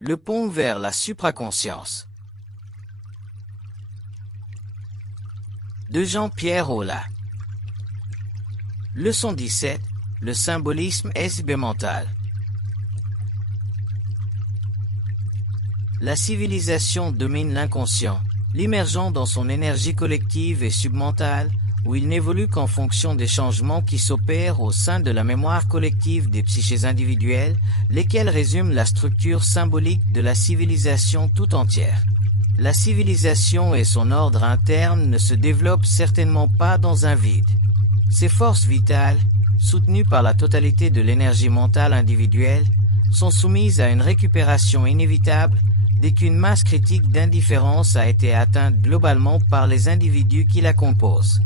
Le pont vers la supraconscience. De Jean-Pierre Aulas. Leçon 17. Le symbolisme sublimental. La civilisation domine l'inconscient, l'immergeant dans son énergie collective et submentale, où il n'évolue qu'en fonction des changements qui s'opèrent au sein de la mémoire collective des psychés individuelles, lesquels résument la structure symbolique de la civilisation tout entière. La civilisation et son ordre interne ne se développent certainement pas dans un vide. Ces forces vitales, soutenues par la totalité de l'énergie mentale individuelle, sont soumises à une récupération inévitable dès qu'une masse critique d'indifférence a été atteinte globalement par les individus qui la composent.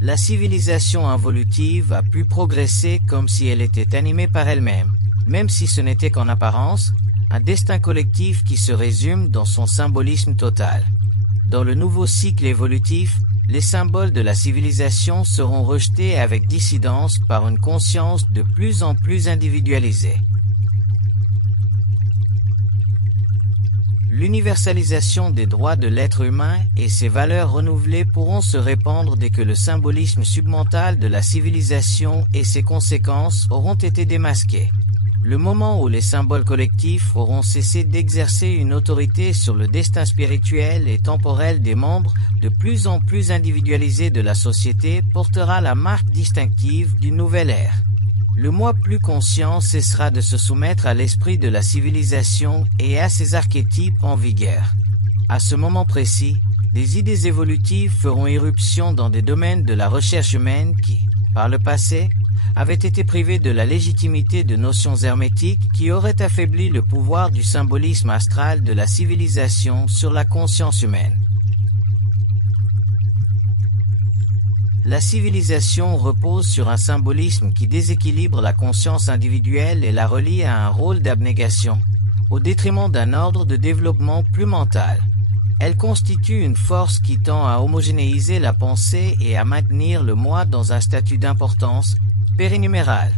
La civilisation involutive a pu progresser comme si elle était animée par elle-même, même si ce n'était qu'en apparence, un destin collectif qui se résume dans son symbolisme total. Dans le nouveau cycle évolutif, les symboles de la civilisation seront rejetés avec dissidence par une conscience de plus en plus individualisée. L'universalisation des droits de l'être humain et ses valeurs renouvelées pourront se répandre dès que le symbolisme submental de la civilisation et ses conséquences auront été démasqués. Le moment où les symboles collectifs auront cessé d'exercer une autorité sur le destin spirituel et temporel des membres de plus en plus individualisés de la société portera la marque distinctive d'une nouvelle ère. Le moi plus conscient cessera de se soumettre à l'esprit de la civilisation et à ses archétypes en vigueur. À ce moment précis, des idées évolutives feront irruption dans des domaines de la recherche humaine qui, par le passé, avaient été privés de la légitimité de notions hermétiques qui auraient affaibli le pouvoir du symbolisme astral de la civilisation sur la conscience humaine. La civilisation repose sur un symbolisme qui déséquilibre la conscience individuelle et la relie à un rôle d'abnégation, au détriment d'un ordre de développement plus mental. Elle constitue une force qui tend à homogénéiser la pensée et à maintenir le moi dans un statut d'importance périnumérale.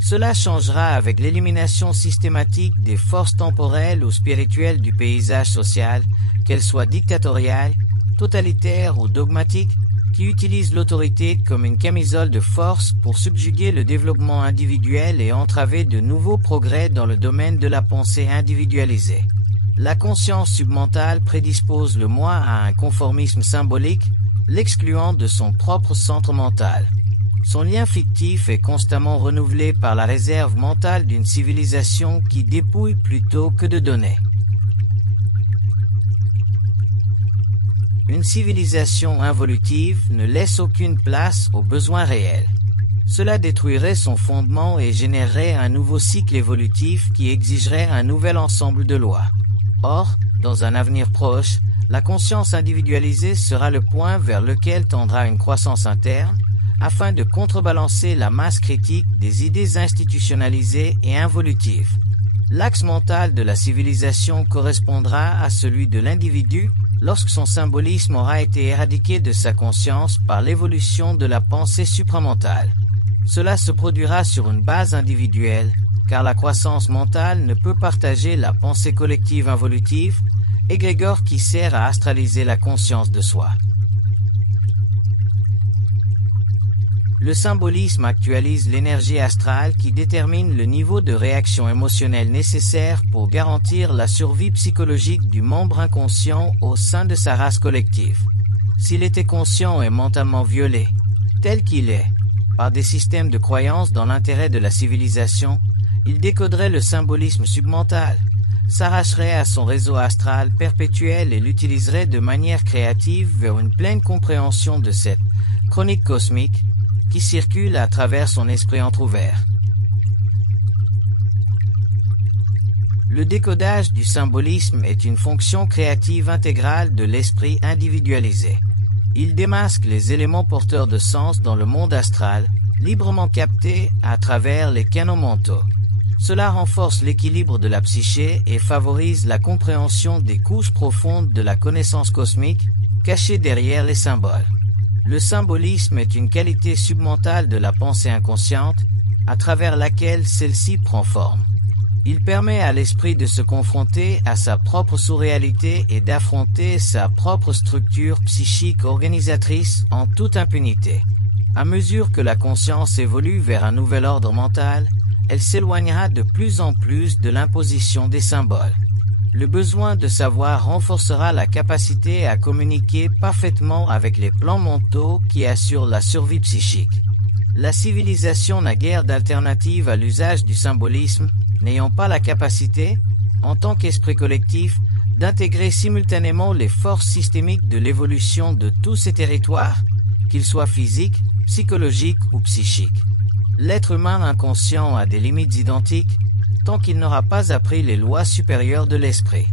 Cela changera avec l'élimination systématique des forces temporelles ou spirituelles du paysage social, qu'elles soient dictatoriales, totalitaires ou dogmatiques, qui utilisent l'autorité comme une camisole de force pour subjuguer le développement individuel et entraver de nouveaux progrès dans le domaine de la pensée individualisée. La conscience submentale prédispose le moi à un conformisme symbolique, l'excluant de son propre centre mental. Son lien fictif est constamment renouvelé par la réserve mentale d'une civilisation qui dépouille plutôt que de donner. Une civilisation involutive ne laisse aucune place aux besoins réels. Cela détruirait son fondement et générerait un nouveau cycle évolutif qui exigerait un nouvel ensemble de lois. Or, dans un avenir proche, la conscience individualisée sera le point vers lequel tendra une croissance interne, afin de contrebalancer la masse critique des idées institutionnalisées et involutives. L'axe mental de la civilisation correspondra à celui de l'individu lorsque son symbolisme aura été éradiqué de sa conscience par l'évolution de la pensée supramentale. Cela se produira sur une base individuelle, car la croissance mentale ne peut partager la pensée collective involutive, égrégore qui sert à astraliser la conscience de soi. Le symbolisme actualise l'énergie astrale qui détermine le niveau de réaction émotionnelle nécessaire pour garantir la survie psychologique du membre inconscient au sein de sa race collective. S'il était conscient et mentalement violé, tel qu'il est, par des systèmes de croyances dans l'intérêt de la civilisation, il décoderait le symbolisme submental, s'arracherait à son réseau astral perpétuel et l'utiliserait de manière créative vers une pleine compréhension de cette chronique cosmique qui circule à travers son esprit entrouvert. Le décodage du symbolisme est une fonction créative intégrale de l'esprit individualisé. Il démasque les éléments porteurs de sens dans le monde astral, librement captés à travers les canaux mentaux. Cela renforce l'équilibre de la psyché et favorise la compréhension des couches profondes de la connaissance cosmique cachées derrière les symboles. Le symbolisme est une qualité submentale de la pensée inconsciente, à travers laquelle celle-ci prend forme. Il permet à l'esprit de se confronter à sa propre sous-réalité et d'affronter sa propre structure psychique organisatrice en toute impunité. À mesure que la conscience évolue vers un nouvel ordre mental, elle s'éloignera de plus en plus de l'imposition des symboles. Le besoin de savoir renforcera la capacité à communiquer parfaitement avec les plans mentaux qui assurent la survie psychique. La civilisation n'a guère d'alternative à l'usage du symbolisme, n'ayant pas la capacité, en tant qu'esprit collectif, d'intégrer simultanément les forces systémiques de l'évolution de tous ces territoires, qu'ils soient physiques, psychologiques ou psychiques. L'être humain inconscient a des limites identiques, tant qu'il n'aura pas appris les lois supérieures de l'esprit.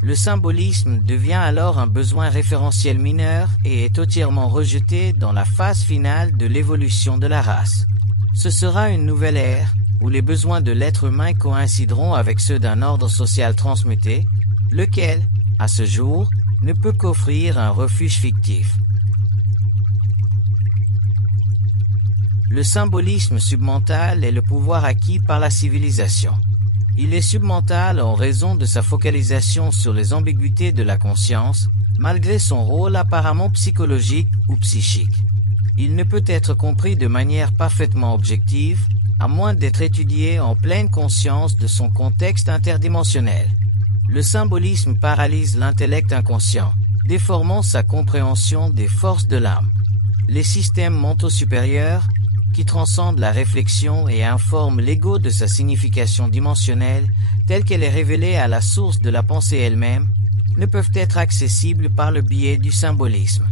Le symbolisme devient alors un besoin référentiel mineur et est entièrement rejeté dans la phase finale de l'évolution de la race. Ce sera une nouvelle ère, où les besoins de l'être humain coïncideront avec ceux d'un ordre social transmuté, lequel, à ce jour, ne peut qu'offrir un refuge fictif. Le symbolisme submental est le pouvoir acquis par la civilisation. Il est submental en raison de sa focalisation sur les ambiguïtés de la conscience, malgré son rôle apparemment psychologique ou psychique. Il ne peut être compris de manière parfaitement objective, à moins d'être étudié en pleine conscience de son contexte interdimensionnel. Le symbolisme paralyse l'intellect inconscient, déformant sa compréhension des forces de l'âme. Les systèmes mentaux supérieurs, qui transcendent la réflexion et informent l'ego de sa signification dimensionnelle, telle qu'elle est révélée à la source de la pensée elle-même, ne peuvent être accessibles par le biais du symbolisme.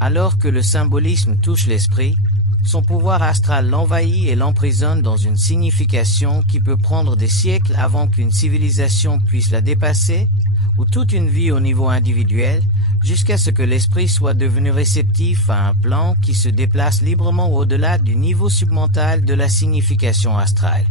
Alors que le symbolisme touche l'esprit, son pouvoir astral l'envahit et l'emprisonne dans une signification qui peut prendre des siècles avant qu'une civilisation puisse la dépasser, ou toute une vie au niveau individuel, jusqu'à ce que l'esprit soit devenu réceptif à un plan qui se déplace librement au-delà du niveau submental de la signification astrale.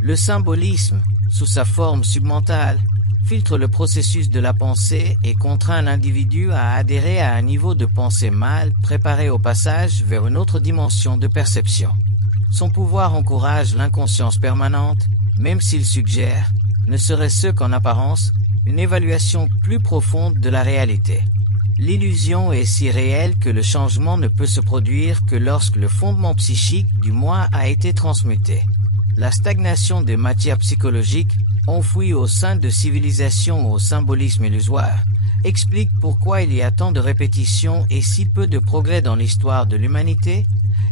Le symbolisme, sous sa forme submentale, filtre le processus de la pensée et contraint l'individu à adhérer à un niveau de pensée mal préparé au passage vers une autre dimension de perception. Son pouvoir encourage l'inconscience permanente, même s'il suggère, ne serait-ce qu'en apparence, une évaluation plus profonde de la réalité. L'illusion est si réelle que le changement ne peut se produire que lorsque le fondement psychique du moi a été transmuté. La stagnation des matières psychologiques, enfouies au sein de civilisations au symbolisme illusoire, explique pourquoi il y a tant de répétitions et si peu de progrès dans l'histoire de l'humanité,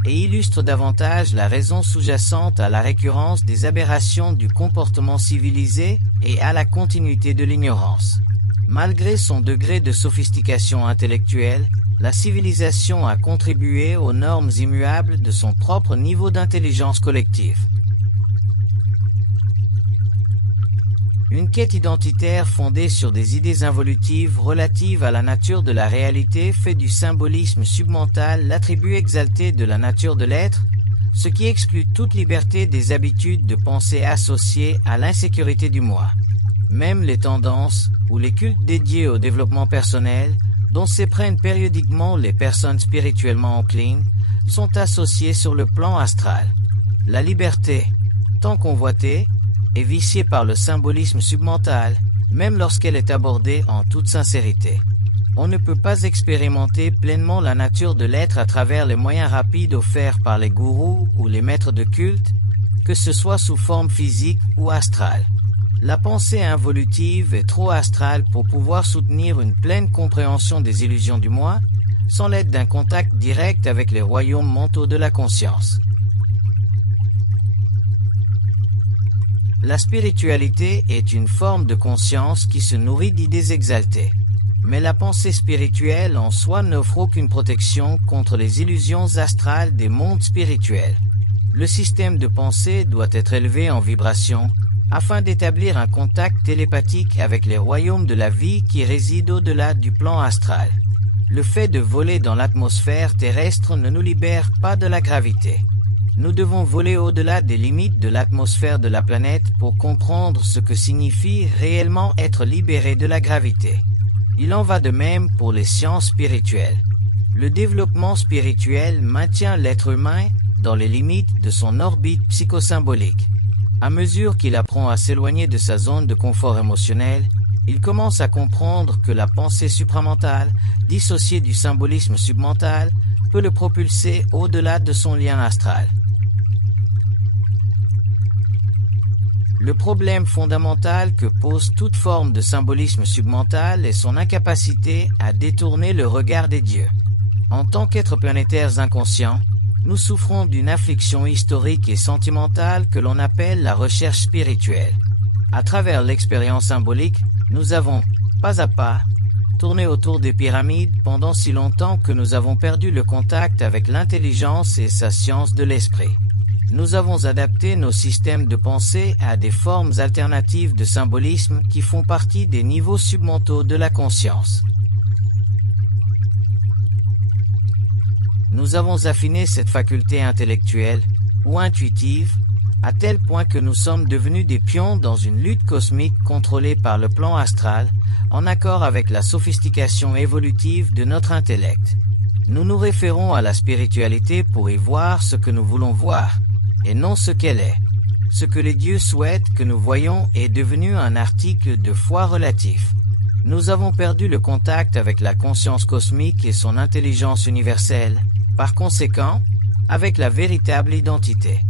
et illustre davantage la raison sous-jacente à la récurrence des aberrations du comportement civilisé et à la continuité de l'ignorance. Malgré son degré de sophistication intellectuelle, la civilisation a contribué aux normes immuables de son propre niveau d'intelligence collective. Une quête identitaire fondée sur des idées involutives relatives à la nature de la réalité fait du symbolisme submental l'attribut exalté de la nature de l'être, ce qui exclut toute liberté des habitudes de pensée associées à l'insécurité du moi. Même les tendances ou les cultes dédiés au développement personnel, dont s'éprennent périodiquement les personnes spirituellement enclines, sont associés sur le plan astral. La liberté, tant convoitée, est viciée par le symbolisme submental, même lorsqu'elle est abordée en toute sincérité. On ne peut pas expérimenter pleinement la nature de l'être à travers les moyens rapides offerts par les gourous ou les maîtres de culte, que ce soit sous forme physique ou astrale. La pensée involutive est trop astrale pour pouvoir soutenir une pleine compréhension des illusions du moi, sans l'aide d'un contact direct avec les royaumes mentaux de la conscience. La spiritualité est une forme de conscience qui se nourrit d'idées exaltées. Mais la pensée spirituelle en soi n'offre aucune protection contre les illusions astrales des mondes spirituels. Le système de pensée doit être élevé en vibration afin d'établir un contact télépathique avec les royaumes de la vie qui résident au-delà du plan astral. Le fait de voler dans l'atmosphère terrestre ne nous libère pas de la gravité. Nous devons voler au-delà des limites de l'atmosphère de la planète pour comprendre ce que signifie réellement être libéré de la gravité. Il en va de même pour les sciences spirituelles. Le développement spirituel maintient l'être humain dans les limites de son orbite psychosymbolique. À mesure qu'il apprend à s'éloigner de sa zone de confort émotionnel, il commence à comprendre que la pensée supramentale, dissociée du symbolisme submental, peut le propulser au-delà de son lien astral. Le problème fondamental que pose toute forme de symbolisme submental est son incapacité à détourner le regard des dieux. En tant qu'êtres planétaires inconscients, nous souffrons d'une affliction historique et sentimentale que l'on appelle la recherche spirituelle. À travers l'expérience symbolique, nous avons, pas à pas, tourné autour des pyramides pendant si longtemps que nous avons perdu le contact avec l'intelligence et sa science de l'esprit. Nous avons adapté nos systèmes de pensée à des formes alternatives de symbolisme qui font partie des niveaux submentaux de la conscience. Nous avons affiné cette faculté intellectuelle, ou intuitive, à tel point que nous sommes devenus des pions dans une lutte cosmique contrôlée par le plan astral, en accord avec la sophistication évolutive de notre intellect. Nous nous référons à la spiritualité pour y voir ce que nous voulons voir, et non ce qu'elle est. Ce que les dieux souhaitent que nous voyons est devenu un article de foi relatif. Nous avons perdu le contact avec la conscience cosmique et son intelligence universelle, par conséquent, avec la véritable identité.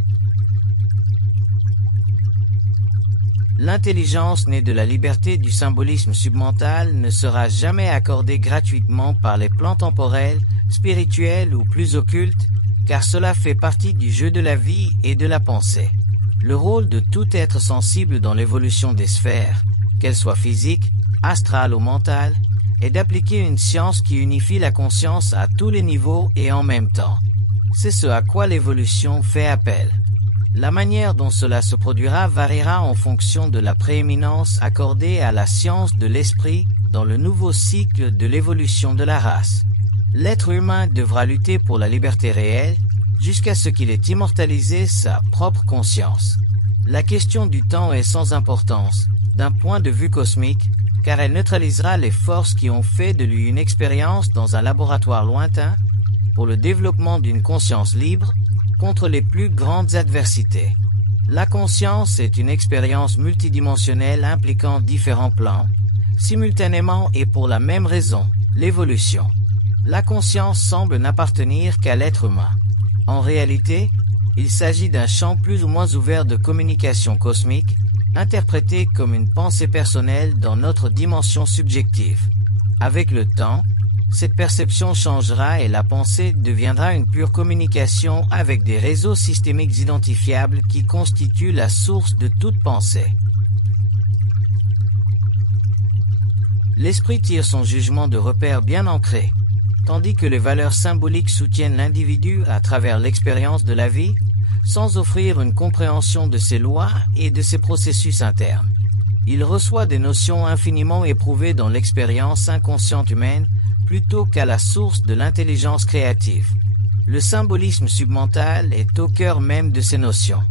L'intelligence née de la liberté du symbolisme submental ne sera jamais accordée gratuitement par les plans temporels, spirituels ou plus occultes, car cela fait partie du jeu de la vie et de la pensée. Le rôle de tout être sensible dans l'évolution des sphères, qu'elles soient physiques, astrales ou mentales, est d'appliquer une science qui unifie la conscience à tous les niveaux et en même temps. C'est ce à quoi l'évolution fait appel. La manière dont cela se produira variera en fonction de la prééminence accordée à la science de l'esprit dans le nouveau cycle de l'évolution de la race. L'être humain devra lutter pour la liberté réelle jusqu'à ce qu'il ait immortalisé sa propre conscience. La question du temps est sans importance, d'un point de vue cosmique, car elle neutralisera les forces qui ont fait de lui une expérience dans un laboratoire lointain pour le développement d'une conscience libre contre les plus grandes adversités. La conscience est une expérience multidimensionnelle impliquant différents plans, simultanément et pour la même raison, l'évolution. La conscience semble n'appartenir qu'à l'être humain. En réalité, il s'agit d'un champ plus ou moins ouvert de communication cosmique, interprété comme une pensée personnelle dans notre dimension subjective. Avec le temps, cette perception changera et la pensée deviendra une pure communication avec des réseaux systémiques identifiables qui constituent la source de toute pensée. L'esprit tire son jugement de repères bien ancrés, tandis que les valeurs symboliques soutiennent l'individu à travers l'expérience de la vie, sans offrir une compréhension de ses lois et de ses processus internes. Il reçoit des notions infiniment éprouvées dans l'expérience inconsciente humaine, plutôt qu'à la source de l'intelligence créative. Le symbolisme submental est au cœur même de ces notions.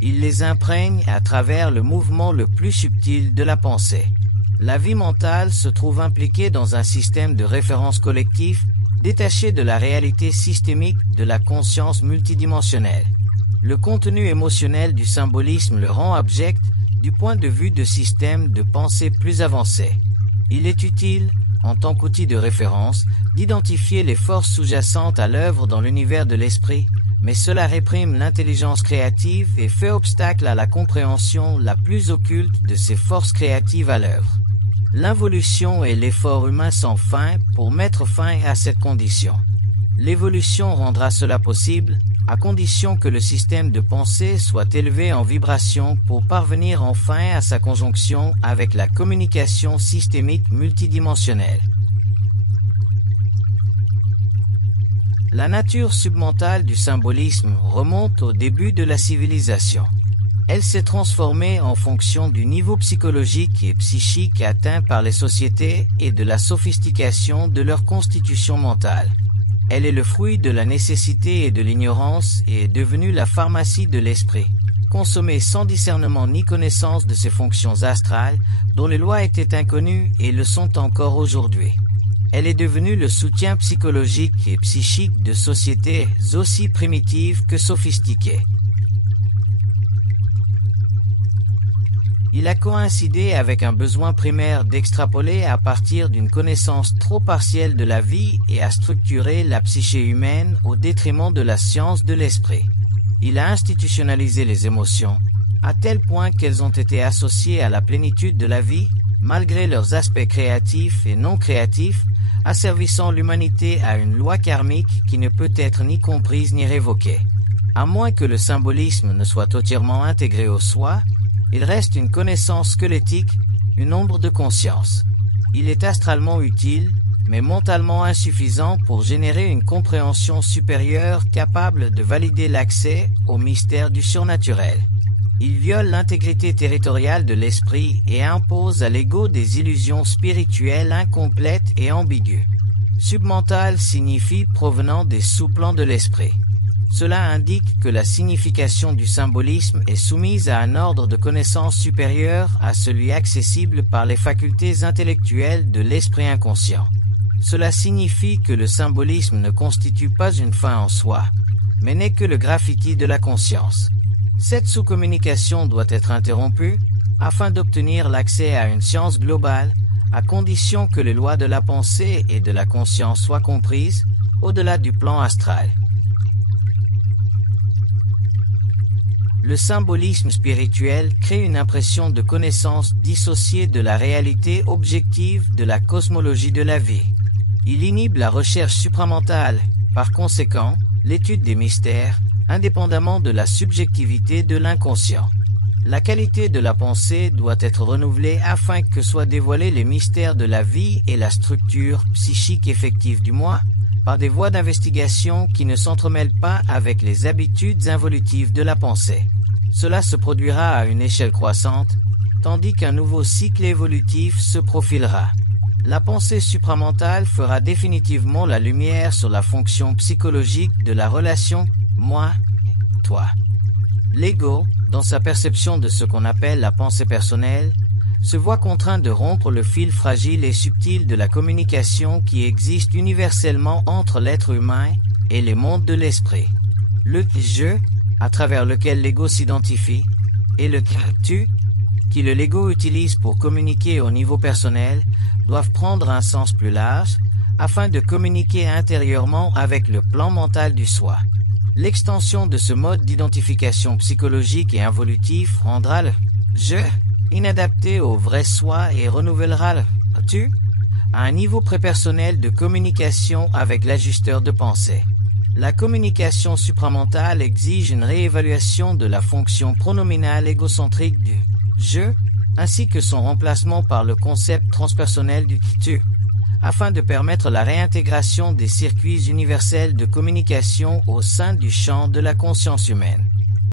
Il les imprègne à travers le mouvement le plus subtil de la pensée. La vie mentale se trouve impliquée dans un système de référence collectif détaché de la réalité systémique de la conscience multidimensionnelle. Le contenu émotionnel du symbolisme le rend abject du point de vue de systèmes de pensée plus avancés. Il est utile, en tant qu'outil de référence, d'identifier les forces sous-jacentes à l'œuvre dans l'univers de l'esprit, mais cela réprime l'intelligence créative et fait obstacle à la compréhension la plus occulte de ces forces créatives à l'œuvre. L'involution est l'effort humain sans fin pour mettre fin à cette condition. L'évolution rendra cela possible, à condition que le système de pensée soit élevé en vibration pour parvenir enfin à sa conjonction avec la communication systémique multidimensionnelle. La nature submentale du symbolisme remonte au début de la civilisation. Elle s'est transformée en fonction du niveau psychologique et psychique atteint par les sociétés et de la sophistication de leur constitution mentale. Elle est le fruit de la nécessité et de l'ignorance et est devenue la pharmacie de l'esprit, consommée sans discernement ni connaissance de ses fonctions astrales, dont les lois étaient inconnues et le sont encore aujourd'hui. Elle est devenue le soutien psychologique et psychique de sociétés aussi primitives que sophistiquées. Il a coïncidé avec un besoin primaire d'extrapoler à partir d'une connaissance trop partielle de la vie et à structurer la psyché humaine au détriment de la science de l'esprit. Il a institutionnalisé les émotions, à tel point qu'elles ont été associées à la plénitude de la vie, malgré leurs aspects créatifs et non créatifs, asservissant l'humanité à une loi karmique qui ne peut être ni comprise ni révoquée. À moins que le symbolisme ne soit entièrement intégré au soi, il reste une connaissance squelettique, une ombre de conscience. Il est astralement utile, mais mentalement insuffisant pour générer une compréhension supérieure capable de valider l'accès au mystère du surnaturel. Il viole l'intégrité territoriale de l'esprit et impose à l'ego des illusions spirituelles incomplètes et ambiguës. Submental signifie provenant des sous-plans de l'esprit. Cela indique que la signification du symbolisme est soumise à un ordre de connaissance supérieur à celui accessible par les facultés intellectuelles de l'esprit inconscient. Cela signifie que le symbolisme ne constitue pas une fin en soi, mais n'est que le graffiti de la conscience. Cette sous-communication doit être interrompue afin d'obtenir l'accès à une science globale, à condition que les lois de la pensée et de la conscience soient comprises au-delà du plan astral. Le symbolisme spirituel crée une impression de connaissance dissociée de la réalité objective de la cosmologie de la vie. Il inhibe la recherche supramentale, par conséquent, l'étude des mystères, indépendamment de la subjectivité de l'inconscient. La qualité de la pensée doit être renouvelée afin que soient dévoilés les mystères de la vie et la structure psychique effective du moi, par des voies d'investigation qui ne s'entremêlent pas avec les habitudes involutives de la pensée. Cela se produira à une échelle croissante, tandis qu'un nouveau cycle évolutif se profilera. La pensée supramentale fera définitivement la lumière sur la fonction psychologique de la relation moi-toi. L'ego, dans sa perception de ce qu'on appelle la pensée personnelle, se voit contraint de rompre le fil fragile et subtil de la communication qui existe universellement entre l'être humain et les mondes de l'esprit. Le « je », à travers lequel l'ego s'identifie, et le « tu », qui l'ego utilise pour communiquer au niveau personnel, doivent prendre un sens plus large, afin de communiquer intérieurement avec le plan mental du soi. L'extension de ce mode d'identification psychologique et involutif rendra le « je » inadapté au vrai soi et renouvellera le « tu » à un niveau prépersonnel de communication avec l'ajusteur de pensée. La communication supramentale exige une réévaluation de la fonction pronominale égocentrique du « je » ainsi que son remplacement par le concept transpersonnel du « tu », afin de permettre la réintégration des circuits universels de communication au sein du champ de la conscience humaine.